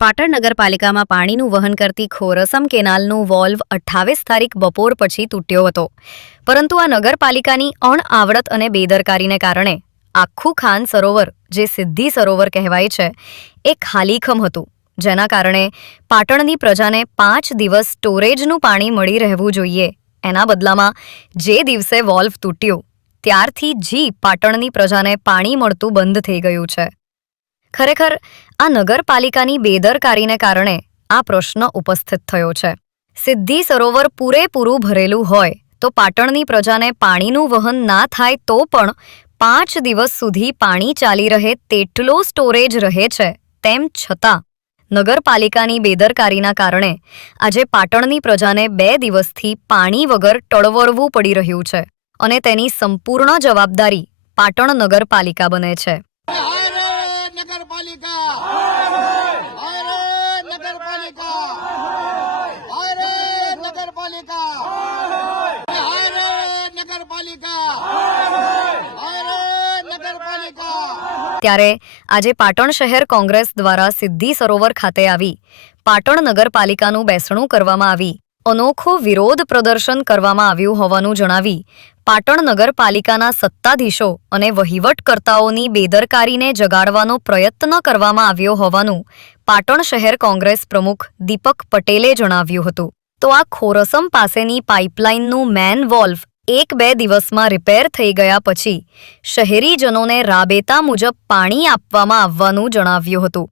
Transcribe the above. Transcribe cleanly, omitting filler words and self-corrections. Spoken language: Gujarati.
પાટણ નગરપાલિકામાં પાણીનું વહન કરતી ખોરસમ કેનાલનું વોલ્વ 28 તારીખ બપોર પછી તૂટ્યો હતો, પરંતુ આ નગરપાલિકાની અણઆવડત અને બેદરકારીને કારણે આખું ખાન સરોવર, જે સિદ્ધી સરોવર કહેવાય છે, એ ખાલીખમ હતું, જેના કારણે પાટણની પ્રજાને 5 દિવસ સ્ટોરેજનું પાણી મળી રહેવું જોઈએ, એના બદલામાં જે દિવસે વોલ્વ તૂટ્યો ત્યારથી પાટણની પ્રજાને પાણી મળતું બંધ થઈ ગયું છે। ખરેખર આ નગરપાલિકાની બેદરકારીને કારણે આ પ્રશ્ન ઉપસ્થિત થયો છે। સિદ્ધી સરોવર પૂરેપૂરું ભરેલું હોય તો પાટણની પ્રજાને પાણીનું વહન ના થાય તો પણ 5 દિવસ સુધી પાણી ચાલી રહે તેટલો સ્ટોરેજ રહે છે, તેમ છતાં નગરપાલિકાની બેદરકારીના કારણે આજે પાટણની પ્રજાને 2 દિવસથી પાણી વગર ટળવળવું પડી રહ્યું છે અને તેની સંપૂર્ણ જવાબદારી પાટણ નગરપાલિકા બને છે। ત્યારે આજે પાટણ શહેર કોંગ્રેસ દ્વારા સિદ્ધી સરોવર ખાતે આવી પાટણ નગરપાલિકાનું બેસણું કરવામાં આવી અનોખો વિરોધ પ્રદર્શન કરવામાં આવ્યું હોવાનું જણાવી પાટણ નગરપાલિકાના સત્તાધીશો અને વહીવટકર્તાઓની બેદરકારીને જગાડવાનો પ્રયત્ન કરવામાં આવ્યો હોવાનું પાટણ શહેર કોંગ્રેસ પ્રમુખ દીપક પટેલે જણાવ્યું હતું। તો આ ખોરસમ પાસેની પાઇપલાઇનનું મેન વોલ્વ 1-2 દિવસમાં રિપેર થઈ ગયા પછી શહેરીજનોને રાબેતા મુજબ પાણી આપવામાં આવવાનું જણાવ્યું હતું।